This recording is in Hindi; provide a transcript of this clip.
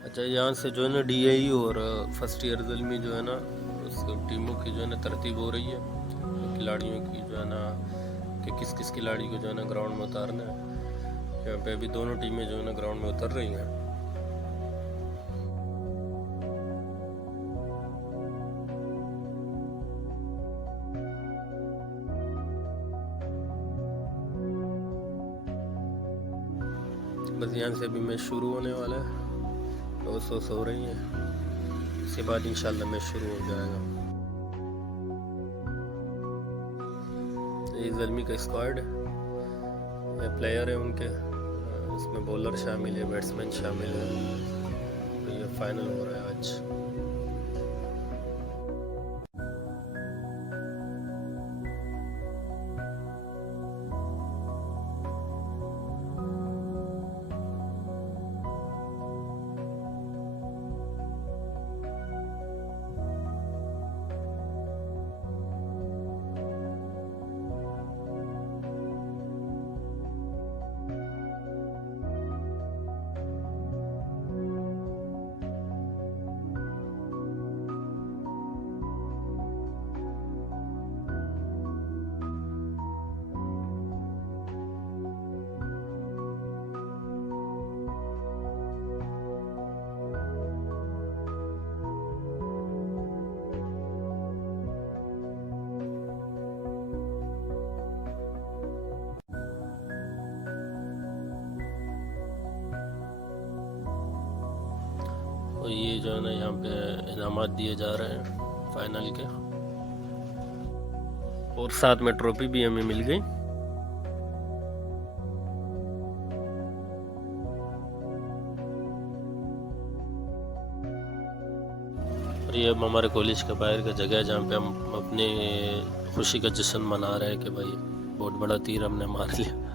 अच्छा, यहाँ से जो है ना DAE और फर्स्ट ईयर ज़ल्मी जो है ना उस टीमों की जो है ना तरतीब हो रही है, तो खिलाड़ियों की जो है ना कि किस किस खिलाड़ी को जो है ना ग्राउंड में उतारना है। यहाँ पे अभी दोनों टीमें जो है ना ग्राउंड में उतर रही हैं। बस यहाँ से अभी मैच शुरू होने वाला है, तो सो रही हैं, इसके बाद इंशाल्लाह मैच शुरू हो जाएगा। ये ज़ल्मी का स्क्वाड है, प्लेयर है उनके, इसमें बॉलर शामिल है, बैट्समैन शामिल है। तो ये फाइनल हो रहा है आज। और ये जो है ना यहाँ पे इनामात दिए जा रहे हैं फाइनल के, और साथ में ट्रॉफी भी हमें मिल गई। और ये अब हमारे कॉलेज के बाहर का जगह है जहाँ पे हम अपने खुशी का जश्न मना रहे हैं कि भाई बहुत बड़ा तीर हमने मार लिया।